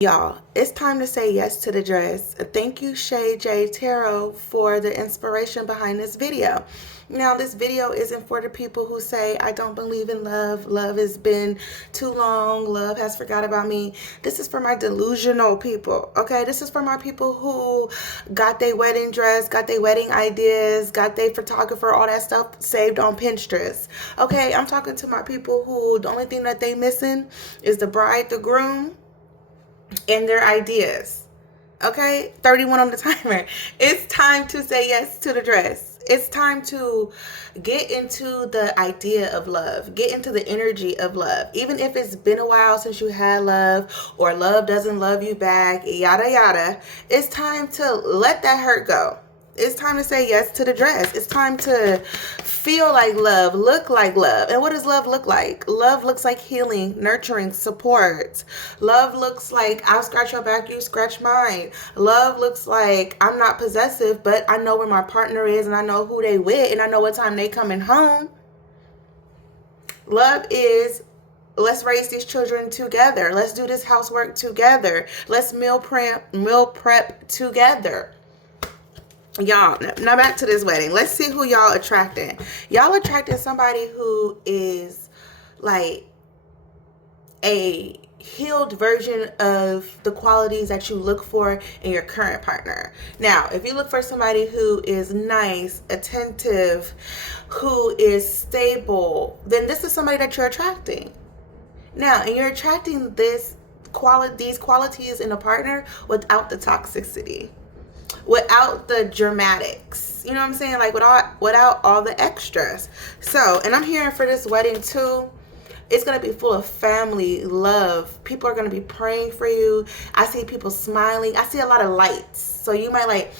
Y'all, it's time to say yes to the dress. Thank you, Shay J Tarot, for the inspiration behind this video. Now, this video isn't for the people who say, I don't believe in love. Love has been too long. Love has forgot about me. This is for my delusional people, okay? This is for my people who got their wedding dress, got their wedding ideas, got their photographer, all that stuff saved on Pinterest, okay? I'm talking to my people who the only thing that they missing is the bride, the groom, and their ideas. Okay, 31 on the timer. It's time to say yes to the dress. It's time to get into the idea of love, get into the energy of love. Even if it's been a while since you had love, or love doesn't love you back, yada yada, it's time to let that hurt go. It's time to say yes to the dress. It's time to feel like love, look like love. And what does love look like? Love looks like healing, nurturing, support. Love looks like I'll scratch your back, you scratch mine. Love looks like I'm not possessive, but I know where my partner is and I know who they with and I know what time they coming home. Love is, let's raise these children together. Let's do this housework together. Let's meal prep together. Y'all, now back to this wedding. Let's see who y'all attracting. Y'all attracting somebody who is like a healed version of the qualities that you look for in your current partner. Now, if you look for somebody who is nice, attentive, who is stable, then this is somebody that you're attracting. Now, and you're attracting these qualities in a partner without the toxicity, without the dramatics, you know what I'm saying, like without all the extras. So, and I'm hearing for this wedding too, it's going to be full of family love. People are going to be praying for you. I see people smiling. I see a lot of lights. So you might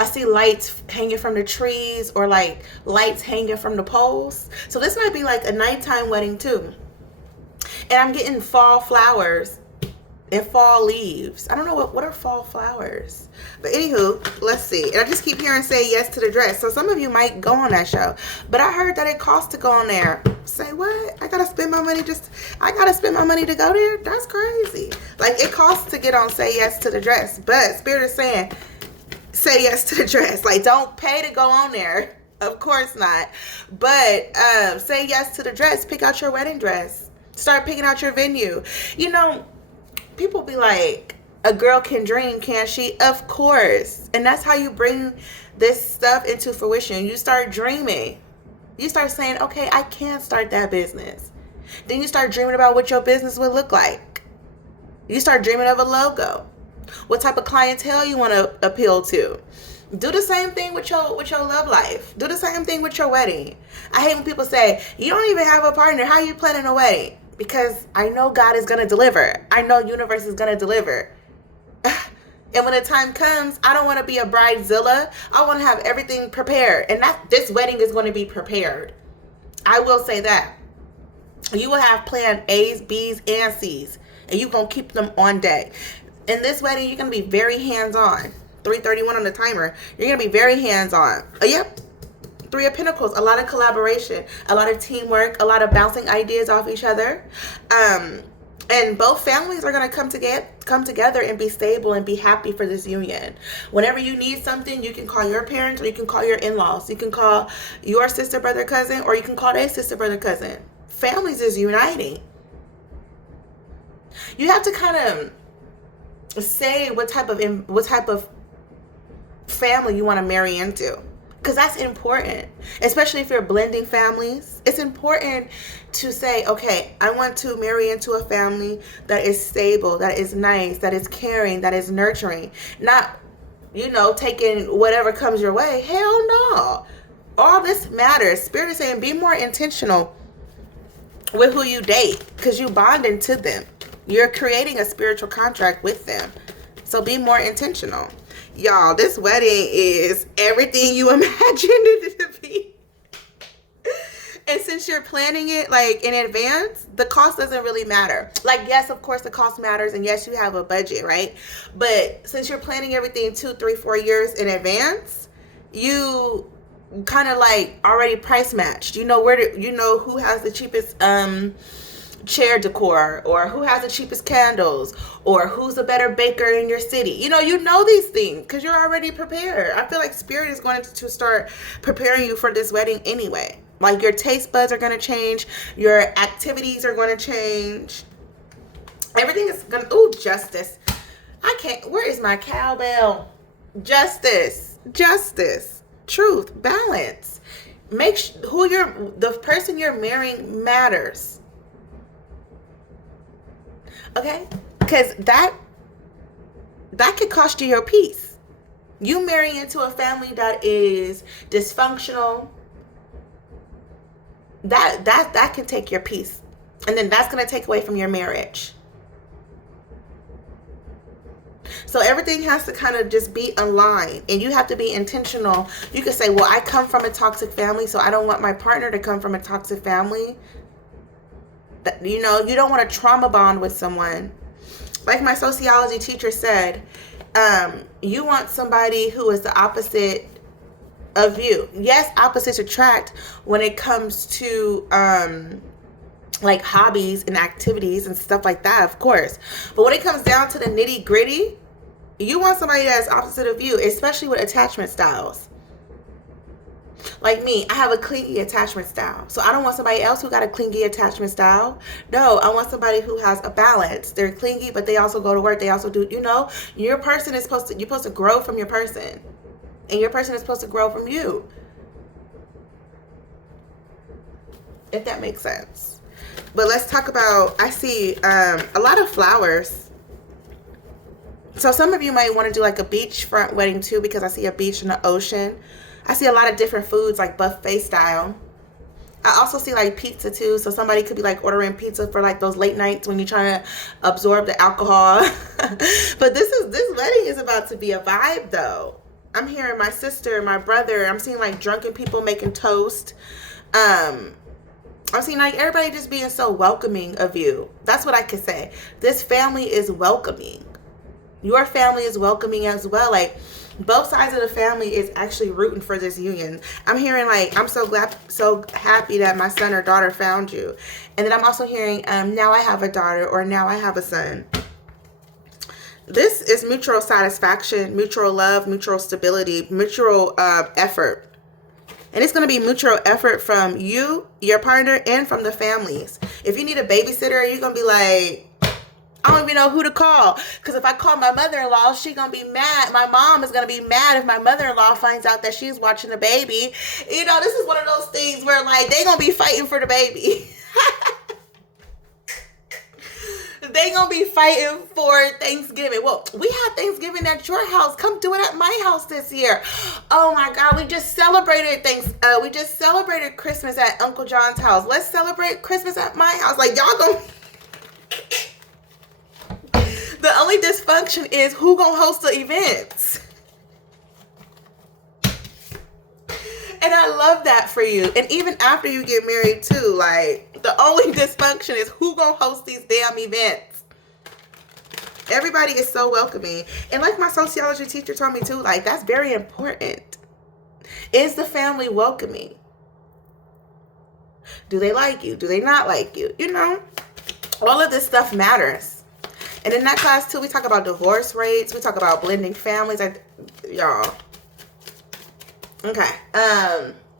I see lights hanging from the trees, or like lights hanging from the poles. So this might be like a nighttime wedding too. And I'm getting fall flowers and fall leaves. I don't know what are fall flowers. But anywho, let's see. And I just keep hearing say yes to the dress. So some of you might go on that show. But I heard that it costs to go on there. Say what? I gotta spend my money to go there? That's crazy. Like, it costs to get on say yes to the dress. But Spirit is saying say yes to the dress. Like, don't pay to go on there. Of course not. But say yes to the dress. Pick out your wedding dress. Start picking out your venue. You know, people be like, a girl can dream, can't she? Of course. And that's how you bring this stuff into fruition. You start dreaming. You start saying, okay, I can start that business. Then you start dreaming about what your business would look like. You start dreaming of a logo. What type of clientele you want to appeal to. Do the same thing with your love life. Do the same thing with your wedding. I hate when people say, you don't even have a partner. How are you planning a wedding? Because I know God is going to deliver. I know universe is going to deliver. And when the time comes, I don't want to be a bridezilla. I want to have everything prepared. And this wedding is going to be prepared. I will say that. You will have plan A's, B's, and C's. And you're going to keep them on deck. In this wedding, you're going to be very hands-on. 3:31 on the timer. You're going to be very hands-on. Yep. 3 of Pentacles, a lot of collaboration, a lot of teamwork, a lot of bouncing ideas off each other. And both families are going to come together and be stable and be happy for this union. Whenever you need something, you can call your parents, or you can call your in-laws. You can call your sister, brother, cousin, or you can call their sister, brother, cousin. Families is uniting. You have to kind of say what type of family you want to marry into. Because that's important, especially if you're blending families. It's important to say, okay, I want to marry into a family that is stable, that is nice, that is caring, that is nurturing. Not, taking whatever comes your way. Hell no. All this matters. Spirit is saying be more intentional with who you date, because you bonding to them. You're creating a spiritual contract with them. So be more intentional. Y'all, this wedding is everything you imagined it to be. And since you're planning it like in advance, the cost doesn't really matter. Like, yes, of course the cost matters, and yes, you have a budget, right? But since you're planning everything 2, 3, 4 years in advance, you kind of like already price matched. You know who has the cheapest chair decor, or who has the cheapest candles, or who's a better baker in your city. You know these things because you're already prepared. I feel like Spirit is going to start preparing you for this wedding anyway. Like, your taste buds are going to change, your activities are going to change. Everything is going to, ooh, justice. I can't, where is my cowbell? Justice, truth, balance. Make the person you're marrying matters. Okay? Because that could cost you your peace. You marry into a family that is dysfunctional, that can take your peace. And then that's going to take away from your marriage. So everything has to kind of just be aligned, and you have to be intentional. You could say, well, I come from a toxic family, so I don't want my partner to come from a toxic family. You don't want to trauma bond with someone. Like my sociology teacher said, you want somebody who is the opposite of you. Yes, opposites attract when it comes to like hobbies and activities and stuff like that, of course. But when it comes down to the nitty gritty, you want somebody that's opposite of you, especially with attachment styles. Like me, I have a clingy attachment style. So I don't want somebody else who got a clingy attachment style. No, I want somebody who has a balance. They're clingy, but they also go to work. They also do, your person is you're supposed to grow from your person. And your person is supposed to grow from you. If that makes sense. But let's talk about, I see a lot of flowers. So some of you might want to do like a beachfront wedding too, because I see a beach and the ocean. I see a lot of different foods, like buffet style. I also see like pizza too. So somebody could be like ordering pizza for like those late nights when you're trying to absorb the alcohol. But this wedding is about to be a vibe though. I'm hearing my sister, my brother. I'm seeing like drunken people making toast. I'm seeing like everybody just being so welcoming of you. That's what I could say. This family is welcoming. Your family is welcoming as well. Like, both sides of the family is actually rooting for this union. I'm hearing like, I'm so happy that my son or daughter found you. And then I'm also hearing, now I have a daughter, or now I have a son. This is mutual satisfaction, mutual love, mutual stability, mutual effort. And it's going to be mutual effort from you, your partner, and from the families. If you need a babysitter, you're going to be like, I don't even know who to call. Because if I call my mother-in-law, she's going to be mad. My mom is going to be mad if my mother-in-law finds out that she's watching the baby. This is one of those things where like they going to be fighting for the baby. They going to be fighting for Thanksgiving. Well, we had Thanksgiving at your house. Come do it at my house this year. Oh my God, we just celebrated Christmas at Uncle John's house. Let's celebrate Christmas at my house. Like, y'all going the only dysfunction is who gonna host the events. And I love that for you. And even after you get married too, like, the only dysfunction is who gonna host these damn events. Everybody is so welcoming. And like my sociology teacher told me too, like, that's very important. Is the family welcoming? Do they like you? Do they not like you? All of this stuff matters. And in that class too, we talk about divorce rates. We talk about blending families. Y'all. Okay.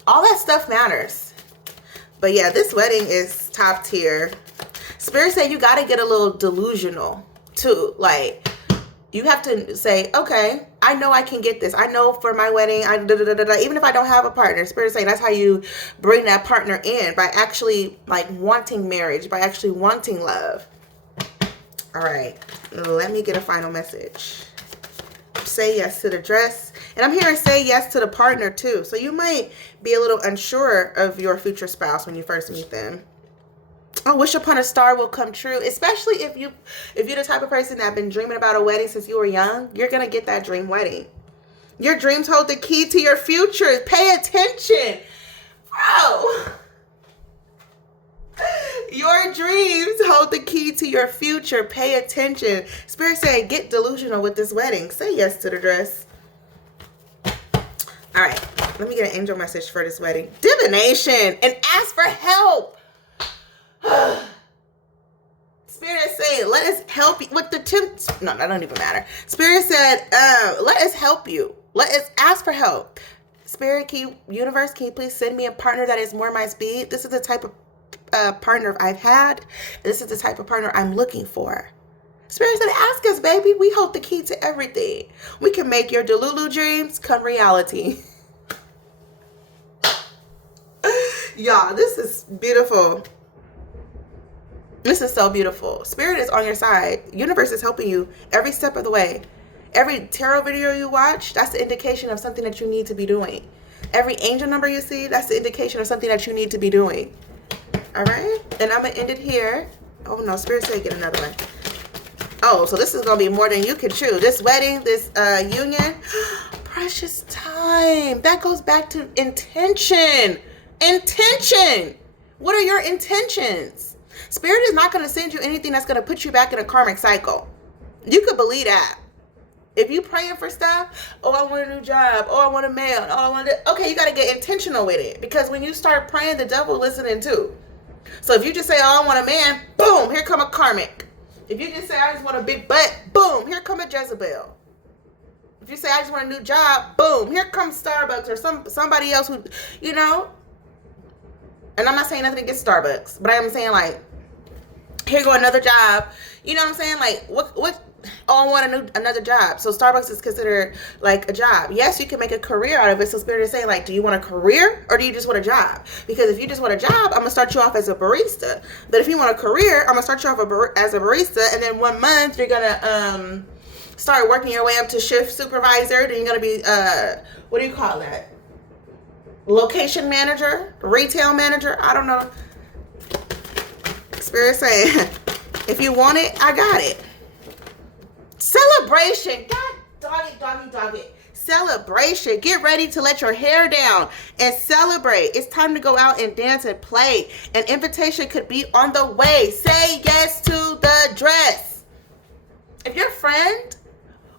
All that stuff matters. But yeah, this wedding is top tier. Spirit said you got to get a little delusional too. Like, you have to say, okay, I know I can get this. I know for my wedding, even if I don't have a partner. Spirit saying that's how you bring that partner in, by actually like wanting marriage, by actually wanting love. All right, let me get a final message. Say yes to the dress. And I'm hearing say yes to the partner too. So you might be a little unsure of your future spouse when you first meet them. A wish upon a star will come true, especially if you're the type of person that been dreaming about a wedding since you were young. You're going to get that dream wedding. Your dreams hold the key to your future. Pay attention. Bro. Your dreams hold the key to your future. Pay attention. Spirit saying, get delusional with this wedding. Say yes to the dress. All right. Let me get an angel message for this wedding. Divination. And ask for help. saying, let us help you with the tips. No, that don't even matter. Spirit said, let us help you. Let us ask for help. Spirit, universe, can you please send me a partner that is more my speed? This is the type of partner I've had. This is the type of partner I'm looking for. Spirit said, ask us, baby. We hold the key to everything. We can make your Delulu dreams come reality. Y'all, this is beautiful. This is so beautiful. Spirit is on your side. Universe is helping you every step of the way. Every tarot video you watch, that's the indication of something that you need to be doing. Every angel number you see, that's the indication of something that you need to be doing. All right? And I'm going to end it here. Oh, no. Spirit said get another one. Oh, so this is going to be more than you can chew. This wedding, this union, precious time. That goes back to intention. Intention. What are your intentions? Spirit is not going to send you anything that's going to put you back in a karmic cycle. You could believe that. If you praying for stuff, oh, I want a new job. Oh, I want a mail. Oh, I want to. Okay, you got to get intentional with it. Because when you start praying, the devil listening too. So if you just say, oh, I want a man, boom, here come a karmic. If you just say, I just want a big butt, boom, here come a Jezebel. If you say, I just want a new job, boom, here comes Starbucks or somebody else who, you know. And I'm not saying nothing against Starbucks, but I'm saying like, here go another job. You know what I'm saying? Like, what? Oh, I want another job. So Starbucks is considered like a job. Yes, you can make a career out of it. So Spirit is saying like, do you want a career or do you just want a job? Because if you just want a job, I'm going to start you off as a barista. But if you want a career, I'm going to start you off as a barista. And then 1 month, you're going to start working your way up to shift supervisor. Then you're going to be, what do you call that? Location manager, retail manager. I don't know. Spirit saying, if you want it, I got it. Celebration. God, doggy. Celebration. Get ready to let your hair down and celebrate. It's time to go out and dance and play. An invitation could be on the way. Say yes to the dress. If your friend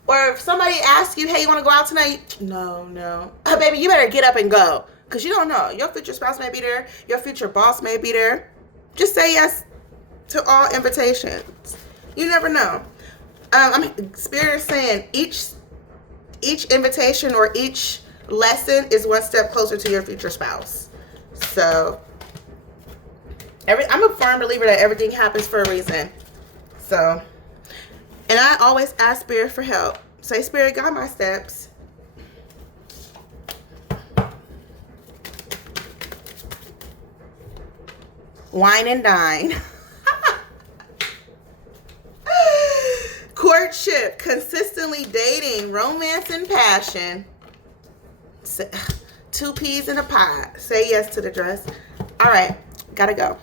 or if somebody asks you, hey, you want to go out tonight? No. Oh, baby, you better get up and go. Because you don't know. Your future spouse may be there. Your future boss may be there. Just say yes to all invitations. You never know. Spirit is saying each invitation or each lesson is one step closer to your future spouse. So I'm a firm believer that everything happens for a reason. So, and I always ask Spirit for help. Say, Spirit, guide my steps. Wine and dine. Courtship, consistently dating, romance and passion. 2 peas in a pod. Say yes to the dress. All right, gotta go.